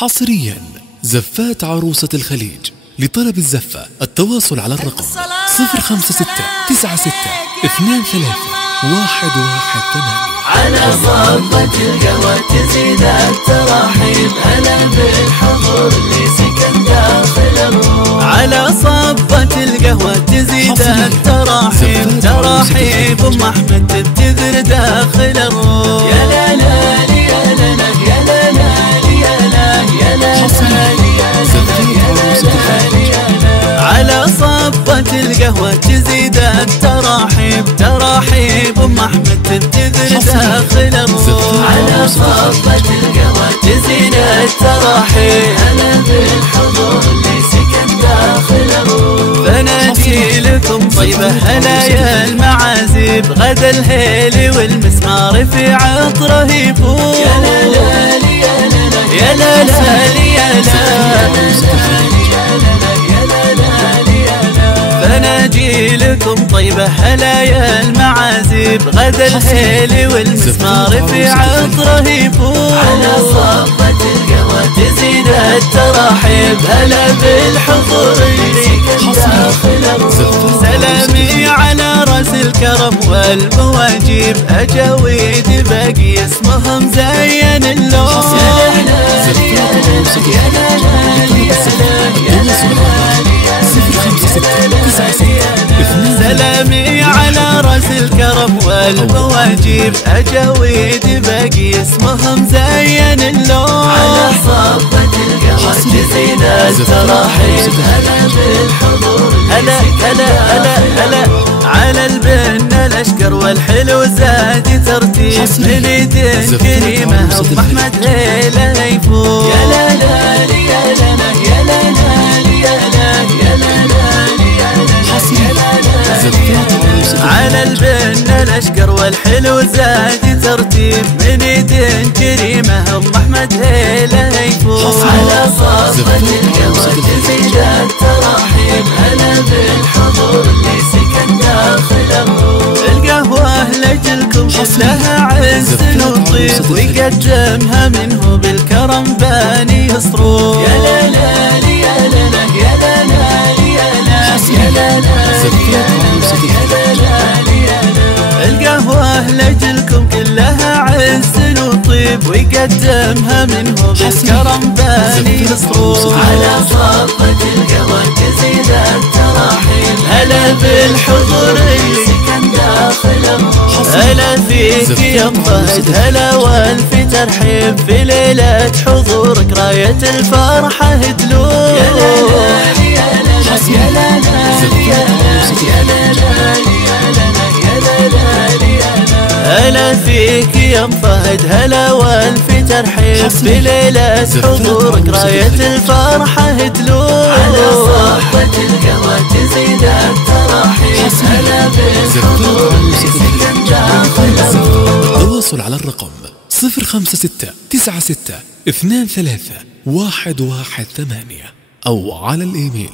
حصريا زفات عروسة الخليج. لطلب الزفة التواصل على الرقم 056 96 23 118. على صبة القهوة تزيد التراحيب، هلا بالحضور اللي سكن داخل الروح. على صبة القهوة تزيد التراحيب، تراحيب ام احمد تبتذر داخل الروح. يا لا لا يا لا لا يا لا لا يا لا يا لا على صبة القهوة تزيد التراحيب، تراحيب ام احمد تبتذر داخل الروح. على صبة القهوة تزيد التراحيب، هلا بالحضور اللي سكن داخل الروح. فنادي لكم طيبة هلا يا المعازيب، غدا الهيل والمسمار في عطره يفوق. يا لا لا يا لا لا يا لا لا يا لا فناجي لكم طيبة هلا يا المعازيب، غدا الهيل والمسمار في عطره يفوق. على صبة القهوة تزيد التراحيب، هلا بالحضور اللي سكن داخل الروح. سلامي على راس الكرم والمواجيب، اجاويد باقي اسمهم زين اللون. سلامي على راس الكرم والمواجيب، اجاويد باقي اسمهم زين اللون. على صبة القهوة تزيد التراحيب، هلا بالحضور هلا هلا هلا هلا على البن الاشقر والحلو زاد ترتيب، من ايدين كريمه ام احمد ليله يفوق. يا لا لا يا لا لا يا لا لا يا لا يا لا على البن الاشقر والحلو زاد ترتيب، من ايدين كريمه ام احمد ليله يفوق. على صبة القهوة تزيد التراحيب، هلا بالحضور اللي سكن داخل الروح. القهوة لجلكم لها عز وطيب، ويقدمها منه بالكرم باني صروف. يا لا لا يا لا لا يا لا لا يا لا القهوة لجلكم كلها عز وطيب، ويقدمها منه بالكرم باني صروف. على صبة القهوة تزيد التراحيب، هلا بالحضور اللي سكن داخل الروح. هلا فيك يا ام فهد هلا والف ترحيب، في ليلة حضورك راية الفرحة تلوح. يا لا لا يا لا لا يا لا لا هلا فيك يا ام فهد هلا والف ترحيب، في ليلة حضورك راية الفرحة تلوح. على صبة القهوة تزيد التراحيب، هلا بالحضور اللي سكن داخل الروح. التواصل على الرقم 056 96 23 118 أو على الإيميل